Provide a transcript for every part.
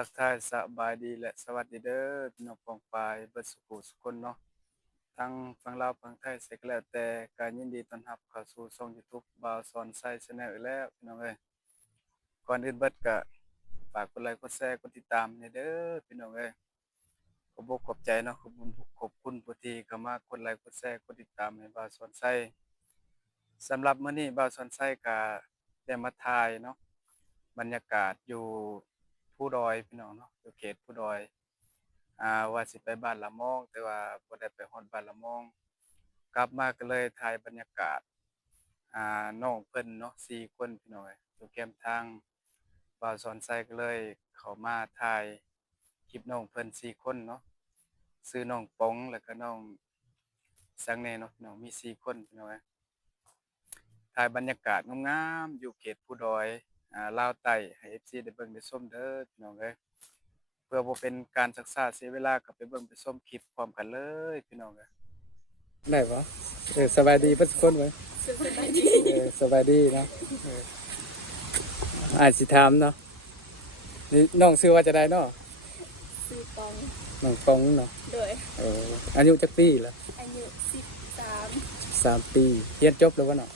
ทักทายสบายดีและสวัสดีเด้อพี่น้องปองปายเบิดสุขุสุคนเนาะทั้งฝั่งลาวฝั่งไทยเสกแล้วแต่การยินดีต้อนรับเข้าสู่ช่อง YouTube บ่าวสอนไซแชนแนลอีกแล้วพี่น้องเอ้ยก่อนอื่นเบิดก็ฝากกดไลค์กดแชร์กดติดตามให้เด้อพี่น้องเอ้ยขอบอกขอบใจเนาะขอบคุณผู้ที่เข้ามากดไลค์กดแชร์กดติดตามให้บ่าวสอนไซสำหรับมื้อนี้บ่าวสอนไซก็ได้มาถ่ายเนาะบรรยากาศอยู่ภูดอยพี่น้องเนาะอยู่เขตภูดอย ว่าสิไปบ้านละม่องแต่ว่าบ่ได้ไปฮอดบ้านละม่องกลับมาก็เลยถ่ายบรรยากาศน้องเพิ่นเนาะ4คนพี่น้องเอ้ยอยู่แคมป์ทางบ่าวสอนไสก็เลยเข้ามาถ่ายคลิปน้องเพิ่น4คนเนาะชื่อน้องป๋องแล้วก็น้องสังแหน่เนาะพี่น้องมี4คนพี่น้องเอ้ยถ่ายบรรยากาศงามๆอยู่เขตภูดอยลาวใต้ให้ FC ได้เบิ่งได้ชมเด้อพี่น้องเอ้ย เพื่อบ่เป็นการศึกษาเสียเวลาก็ไปเบิ่งไปชมคลิปพร้อมกันเลยพี่น้องเอ้ยได้บ่สบายดีเพิ่นทุกคนเว้ยสบายดีสบายดีเนาะสิถามเนาะนี่น้องชื่อว่าจะได้เนาะซื้อปองน้องปองเนาะโดยอายุจักปีล่ะอายุ3ปีเรียนจบแล้วบ่เนาะ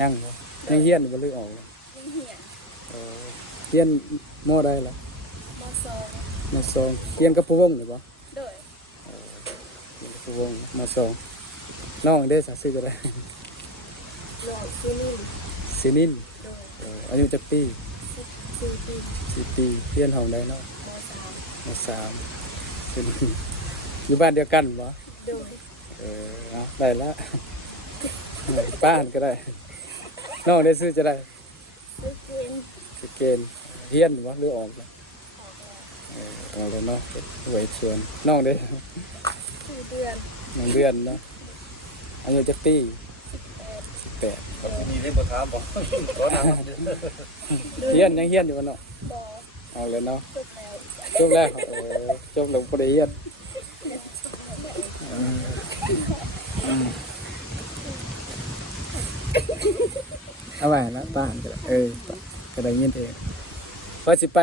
ยังบ่ยังเรียนบ่หรือออกยังเหียนเรียนม.ใดล่ะมสองม.2เรียนกับผู้วงนี่บ่โดยเรียนกับผู้วงม.2น้องเด้อชื่อก็ได้ลอยซีนินสินินโดยอายุจักปี4 ปี4 ปีเรียนห้องใดเนาะมม.3เป็นอยู่บ้านเดียวกันบ่โดยได้ละบ้านก็ได้น้องได้ซื้อจะได้ซื้อเกณฑ์ สิเกณฑ์เฮียนบ่หรือออกแล้วออกแล้วเนาะไว้ส่วนน้องได้4 เดือนน้องเดือนเนาะอายุจักปี18มีได้บ่ถามบ่ขอนเฮียนยังเฮียนอยู่บ่เนาะบ่เอาแล้วเนาะจบแล้วจบแล้วจบแล้วบ่ได้เฮียนเอาไว้ละบ้านก็ได้ก็ได้ยินเองว่าสิไป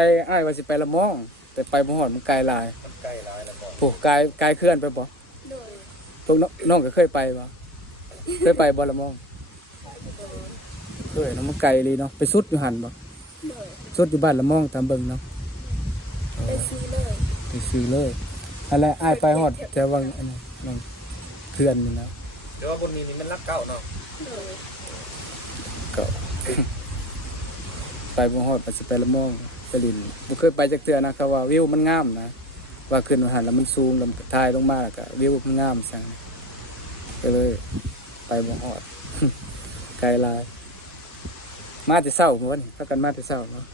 ว่าสิไปละม่องแต่ไปบ่ฮอดมันไกลหลาย ใกล้หลายแล้วบ่พวกกายเคลื่อนไปบ่โดยพวกน้องก็เคยไปบ่เคยไปบ่ละม่องเคยเนาะมันไกลเลยเนาะไปสุดอยู่หั่นบ่โดยสุดอยู่บ้านละม่องตามเบิ่งเนาะไปซื้อเลย ไปซื้อเลยอะไรอ้ายไปฮอดแต่ว่าอันนั้นน้องเคลื่อนนี่นะ เดี๋ยวว่าบนนี้นี่มันรักเก่าเนาะโดยก็ไปบ่ฮอดไปสิไปละม่องไปลินบ่เคยไปจักเทื่อนะเขาว่าวิวมันงามนะว่าขึ้นหันแล้วมันสูงแล้วถ่ายลงมาแล้วก็วิวมันงามซั่นก็เลยไปบ่ฮอด ไกลหลายมาแต่เช้าพุ่นพากันมาแต่เช้าเนาะ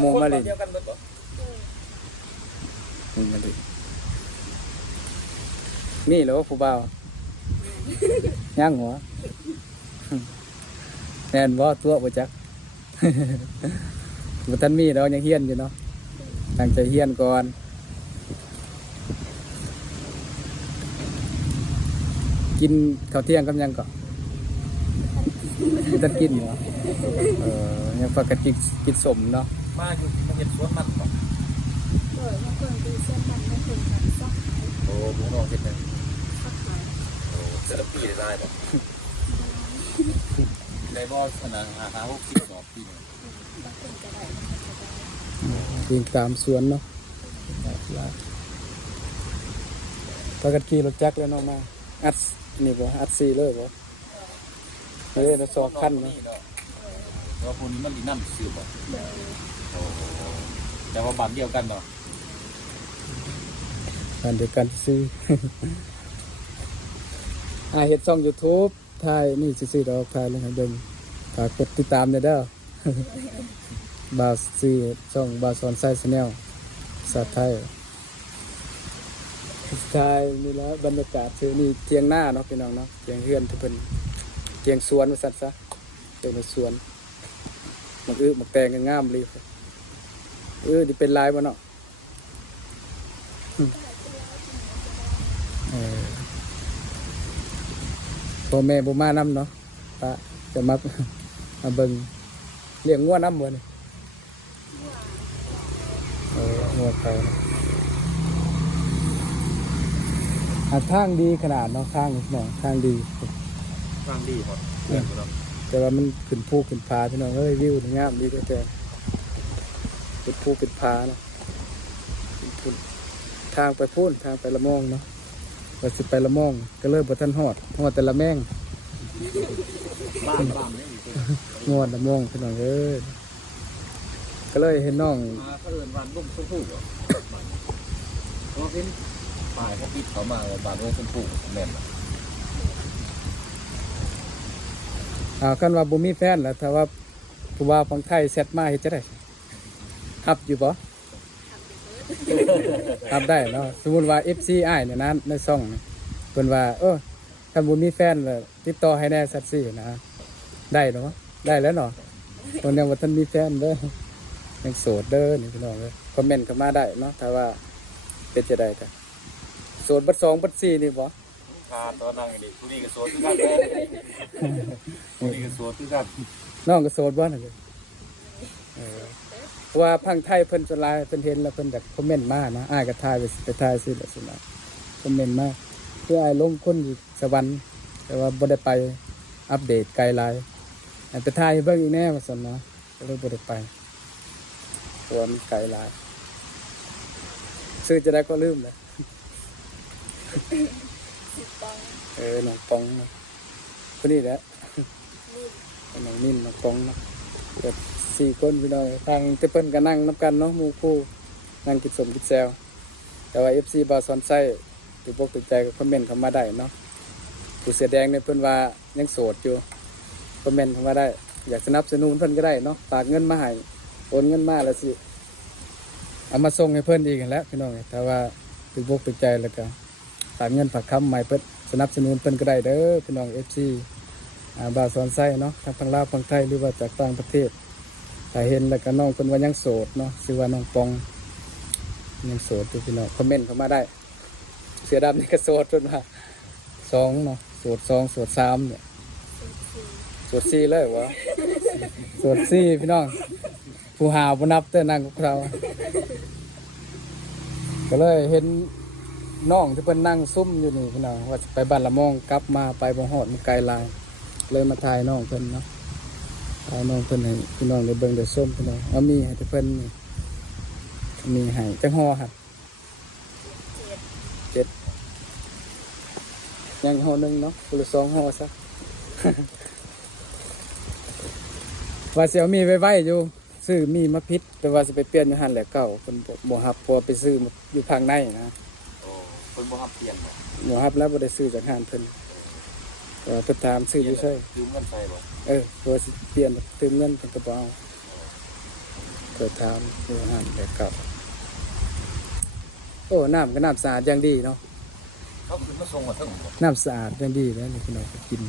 โมงมาลิน เดียวกันเบิดบ่มาลินนี่เหรอผู้บ่าวยังหัวแน่นบ่ตัวบ่จัก บ่ทันมีดอกยังเฮียนอยู่เนาะตั้งใจเฮียนก่อนกินข้าวเที่ยงกับหยังก็บ่ทันกินเหรอยังฝากกันกินสมเนาะมาอยู่มาเฮ็ดสวนมันบ่โดยมาเพิ่นดูเส้นมันมาเพิ่นกันซัก โอ้บ่น้องเฮ็ดจัง ซักหลาย โอ้แต่ละปีได้บ่ได้บ่ขนาดหา6ปีดอกปีนึง บางคนก็ได้บางคนก็ได้กินตามสวนเนาะฝากกันขี่รถจักรแล้วเนาะมาอัดนี่บ่อัดซีเลยบ่แล้ว2คันเนาะ ว่าพวกนี้มันดินน้ำซื่อบ่โอ้แต่ว่าบ้านเดียวกันเนาะ อันเดียวกันซื้อ เฮ็ดช่อง YouTube ถ่ายนี่ซื่อๆดอกถ่ายลงให้เบิ่งฝากกดติดตามด้วยเด้อ บ่าวซื้อช่องบ่าวสอนไซแชนแนลภาษาไทยถ่ายนี่แหละบรรยากาศคือนี่เทียงหน้าเนาะพี่น้องเนาะเทียงเฮือนที่เพิ่นเทียงสวนว่าซั่นซะเทียงในสวนมักแตงกันงามเลยดิเป็นลายบ่เนาะพ่อแม่บ่มานำเนาะปะจะมาเบิ่ง เลี้ยงงัวน้ำบ่นี่งัวเขาทางดีขนาดเนาะทางนี่พี่น้องทางดี ทางดีครับเพื่อนเรา แต่ว่ามันขึ้นภูขึ้นผาพี่น้องเอ้ยวิวนี่งามดีแต่เป็นภูเป็นผาเนาะเป็นภูทางไปพูนทางไปละม่องเนาะว่าสิไปละม่องก็เลยบ่ทันฮอดแต่ละแม่ง บ้านนี่อยู่ งวดละม่องพี่น้องเอ้ยก็เลยเห็นน้อง มาเขาเอิ้นบ้านร่มชมพู่บ่เพราะเป็นป้ายเขาปิดเขามาบ้านร่มชมพู่แม่น กันว่าบ่มีแฟนแล้วถ้าว่าผู้ว่าฝั่งไทยแชทมาเฮ็ดจะได้ฮับอยู่บ่ฮับได้เนาะสมมุติว่า FC อ้ายเนี่ยนะในช่องนี่เพิ่นว่าคันบ่มีแฟนแล้วติดต่อให้แน่สักซี่นะได้เนาะได้แล้วเนาะตอนนี้ว่าท่านมีแฟนเด้อยังโสดเด้อนี่พี่น้องเอ้ยคอมเมนต์เข้ามาได้เนาะถ้าว่าเป็นจะได้ก็โสดบัด2บัด4นี่บ่ ตอนนั่งนี่ผู้นี้ก็โสดคือกันผู้นี้ก็โสดคือกัน น้องก็โสดบ่น่ะเพราะว่าพังไทยเพิ่นส่วนหลายเพิ่นเห็นแล้วเพิ่นอยากคอมเมนต์มานะอ้ายก็ถ่ายไปถ่ายซื่อแล้วสินะคอมเมนต์มาคืออ้ายลงคนอยู่สวรรค์แต่ว่าบ่ได้ไปอัปเดตไกลหลายให้ไปถ่ายให้เบิ่งอีกแน่ว่าซั่นนะก็เลยบ่ได้ไปเพราะว่ามันไกลหลายซื้อจะได้ก็ลืมเลย สิบปัง น้องปองนะคนนี้แหละน้องนิ่มน้องปองนะเกิด4 คนพี่น้องทางเตเปิ้ลก็นั่งนับกันเนาะหมู่คู่นั่งกินสมกินแซวแต่ว่า FC บาซอนไส้ถูกปกถูกใจก็คอมเมนต์เข้ามาได้เนาะผู้เสียแดงเนี่ยเพิ่นว่ายังโสดอยู่คอมเมนต์เข้ามาได้อยากสนับสนุนเพิ่นก็ได้เนาะฝากเงินมาให้โอนเงินมาแล้วสิเอามาส่งให้เพิ่นอีกนั่นแหล้วพี่น้องแต่ว่าถูกปกถูกใจแล้วก็ฝากเงินฝากคำใหม่เพิ่นสนับสนุนเพิ่นก็ได้เด้อพี่น้อง FC บาซอนไส้เนาะทางฝั่งลาวฝั่งไทยหรือว่าจากต่างประเทศถ้าเห็นแล้วก็น้องคนว่ายังโสดเนาะชื่อว่าน้องปองยังโสดอยู่พี่น้องคอมเมนต์เข้ามาได้เสือดำนี่ก็โสดจนว่า2เนาะโสด2โสด3เนี่ยโสด4เลยวะโสด4พี่น้องผู้หาบ่นับเต้อนั่งกับเราก็เลยเห็นน้องที่เพิ่นนั่งซุ่มอยู่นี่พี่น้องว่าจะไปบ้านละม่องกลับมาไปบ่ฮอดมันไกลหลายเลยมาถ่ายน้องเพิ่นเนาะถ่ายน้องเพิ่นให้พี่น้องได้เบิ่งได้ชมพี่น้องเอามีให้เพิ่นนี่มีให้จังห่อครับ7ยังห่อหนึงเนาะคนละ2ห่อซะ ว่าสิเอามีไว้อยู่ซื้อมีมาพิษแต่ว่าสิไปเปลี่ยนอยู่หั่นแหละเก่าเพิ่นบ่ฮับเพราะว่าไปซื้ออยู่ข้างในนะ โอ้คนบ่ฮับเปลี่ยนบ่ บ่ฮับแล้วบ่ได้ซื้อจากห้างเพิ่นเพิ่นถามซื้ออยู่ใช่ ยืมเงินใส่บ่ เพราะว่าสิเปลี่ยนเติมเงินเพิ่นก็บ่เอาเพิ่นถามอยู่ห้างแบบเก่าโอ้น้ำก็น้ำสะอาดอย่างดีเนาะ เขาขึ้นมาส่งมาถึงบ่ น้ำสะอาดอย่างดีแล้วนี่พี่น้องก็กิน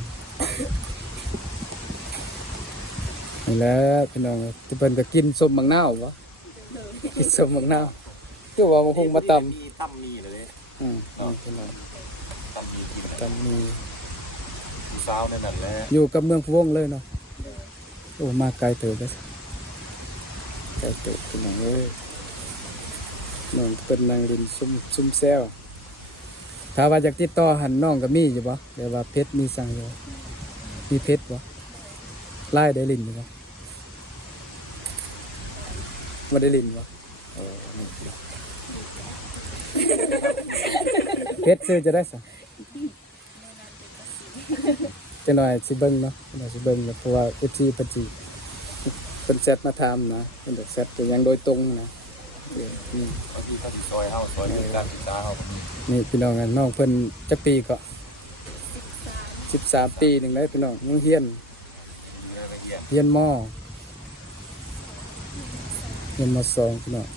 นี่แหละพี่น้องที่เพิ่นก็กินส้มบักนาวบ่กินส้มบักนาวคือว่ามันคงมาตำ มีตั้มมีเลย พี่น้อง ตั้มมีกิน ตำมี ผู้สาวนั่นแหละ อยู่กับเมืองพะวงเลยเนาะโอ้มาไกลเติบเลยไกลเติบพี่น้องเอ้ยน้องเป็นนางรินซุ่มแซวถ้าว่าอยากติดต่อหันน้องก็มีอยู่บ่เดี๋ยวว่าเพชรมีสั่งอยู่มีเพชรบ่ไล่ได้ลินอยู่บ่บ่ได้ลินบ่เพชรซื้อจะได้สั่งจะหน่อยสิเบิ้งเนาะหน่อยสิเบิ้งเพราะว่า FC เพิ่นสิเพิ่นแชทมาถามนะเพิ่นแชทตัวยังโดยตรงนะนี่ บางทีเขาสิซอยเฮาซอยการศึกษาเฮา นี่พี่น้องกันน้องเพิ่นจักปีก็13 ปีหนึงเลยพี่น้องยังเรียน รายละเอียด เรียนม.2พี่น้อง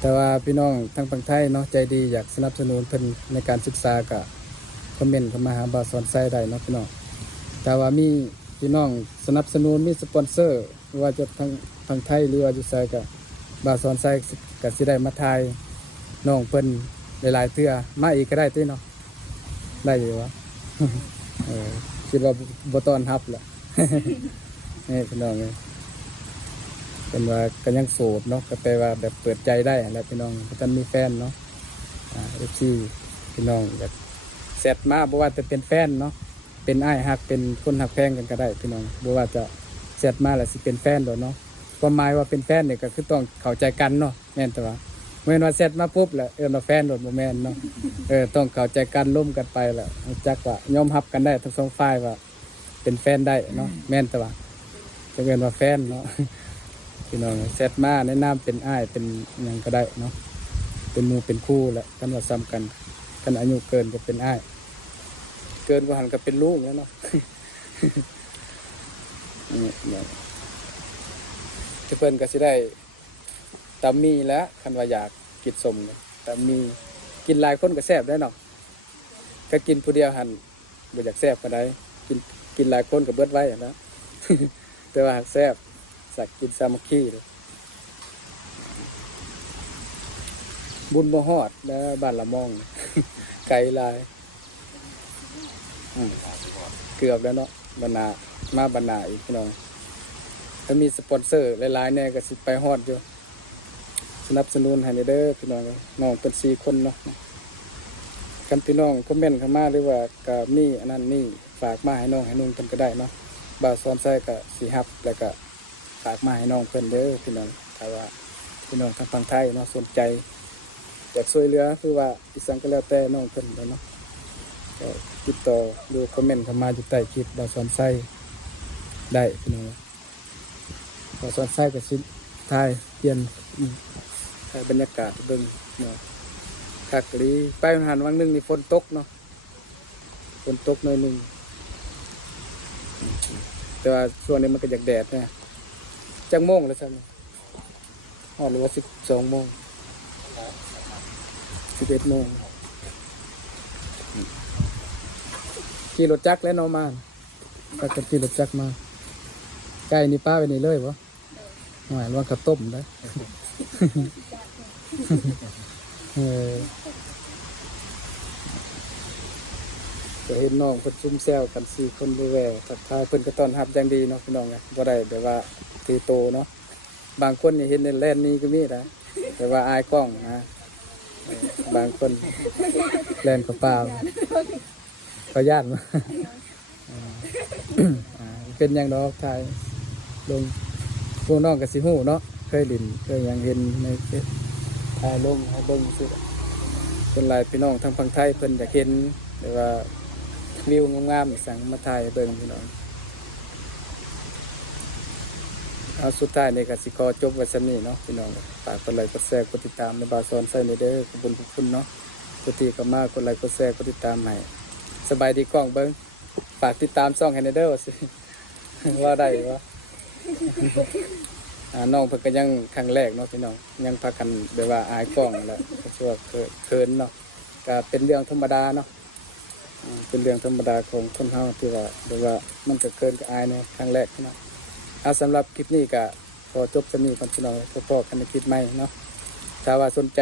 แต่ว่าพี่น้องทางฝั่งไทยเนาะใจดีอยากสนับสนุนเพิ่นในการศึกษาก็คอมเมนต์เข้ามาหาบาสอนไซได้เนาะพี่น้องแต่ว่ามีพี่น้องสนับสนุนมีสปอนเซอร์ว่าจะทางไทยหรือว่าอยู่ไสก็บาสอนไซก็สิได้มาถ่ายน้องเพิ่นหลายๆเทื่อมาอีกก็ได้ติเนาะได้อยู่วะ คิดว่าบ่ต้อนรับแหละ นี่พี่น้องเอ้ย เป็นว่าก็ยังโสดเนาะก็แปลว่าแบบเปิดใจได้แหละพี่น้องบ่ทันมีแฟนเนาะFC พี่น้องอยากแซดมาบ่ว่าจะเป็นแฟนเนาะเป็นอ้ายฮักเป็นคนฮักแพงกันก็ได้พี่น้องบ่ว่าจะแซดมาแล้วสิเป็นแฟนดอกเนาะความหมายว่าเป็นแฟนนี่ก็คือต้องเข้าใจกันเนาะแม่นแต่ว่าเมื่อว่าแซดมาปุ๊บแล้วว่าแฟนดอกบ่แม่นเนาะต้องเข้าใจกันร่วมกันไปแล้วรู้จักว่ายอมรับกันได้ทั้งสองฝ่ายว่าเป็นแฟนได้เนาะแม่นแต่ว่าจะเรียนว่าแฟนเนาะ พี่น้องแซดมาแนะนำเป็นอ้ายเป็นหยังก็ได้เนาะเป็นหมู่เป็นคู่แหละกันว่าซ้ำกันกันอายุเกินก็เป็นอ้ายเกินกว่าหันก็เป็นลูกแล้วเนาะ นี่จะเพิ่นก็สิได้ตำมีแล้วคันว่าอยากกินสมเนี่ยตำมีกินหลายคนก็แซ่บได้เนาะก็กินผู้เดียวหันบ่อยากแซ่บก็ได้กินหลายคนก็เบิดไว้นะ แต่ว่าหากแซ่บสักกินสามัคคีเลยบุญบ่ฮอดแล้วบ้านละมอง ไกลหลายเกือบแล้วเนาะบรรณามาบรรณาอีกพี่น้องถ้ามีสปอนเซอร์หลายๆเนี่ยก็สิไปฮอดอยู่สนับสนุนให้เด้อพี่น้องน้องเป็น4คนเนาะกันพี่น้องคอมเมนต์เข้ามาหรือว่าก็มีอันนั้นนี่ฝากมาให้น้องให้นุ่งกันก็ได้เนาะบ่าวสอนไส้ก็สิรับแล้วก็ฝากมาให้น้องเพิ่นเด้อพี่น้องถ้าว่าพี่น้องทางฝั่งไทยเนาะสนใจอยากช่วยเหลือคือว่าอีสังก็แล้วแต่น้องเพิ่นเนาะก็ติดต่อดูคอมเมนต์เข้ามาอยู่ใต้คลิปบ่าวสอนไส้ได้พี่น้องบ่าวสอนไส้ก็สิถ่ายเปลี่ยนถ่ายบรรยากาศเบิ่งเนาะคักดีไปหันวันนึงนี่ฝนตกเนาะฝนตกหน่อยนึงแต่ว่าช่วงนี้มันก็อยากแดดเนี่ยจังโมงแล้วใช่ไหมฮอดหรือว่า12 โมง11 โมงขี่รถจักรแล้วเนาะมาก็จะขี่รถจักรมาใกล้นี่ป้าไปนี่เลยวะหวานว่าข้าวต้มได้ จะเห็นน้องเพิ่นซุ่มแซวกัน4 คนด้วยแววทักทายเพิ่นก็ต้อนรับอย่างดีเนาะพี่น้องไงบ่ได้แบบว่าตีโตเนาะบางคนนี่เห็นในแล่นนี้ก็มีนะแต่ว่าอายกล้องนะบางคนแล่นกับเปล่าขอญาตมา เป็นอย่างดอกทายลงพวกน้องกับสิหูเนาะเคยดินเคยยังเห็นในทายลงให้เบิ่งสิเป็นหลายพี่น้องทางฝั่งไทยเพิ่นอยากเห็นหรือว่าวิวงามๆสั่งมาถ่ายเบิ่งพี่น้องเอาสุดท้ายนี่ก็สิขอจบไว้ซำนี้เนาะพี่น้องฝากกดไลค์กดแชร์กดติดตามในบ่าวสอนไส้นี่เด้อขอบคุณเนาะปกติก็มากดไลค์กดแชร์กดติดตามให้สบายดีกล้องเบิ่งฝากติดตามช่องให้เด้อสิ ว่าได้ว่าน้องเพิ่นก็ยังครั้งแรกเนาะพี่น้องยังพากันแบบว่าอายกล้องแล้วก็ชั่วเขินเนาะก็เป็นเรื่องธรรมดาเนาะเป็นเรื่องธรรมดาของคนเฮาที่ว่าแบบว่ามันก็เขินก็อายในครั้งแรกเนาะสำหรับคลิปนี้ก็ขอจบสำนี้ก่อนพี่น้องพบกันในคลิปใหม่เนาะถ้าว่าสนใจ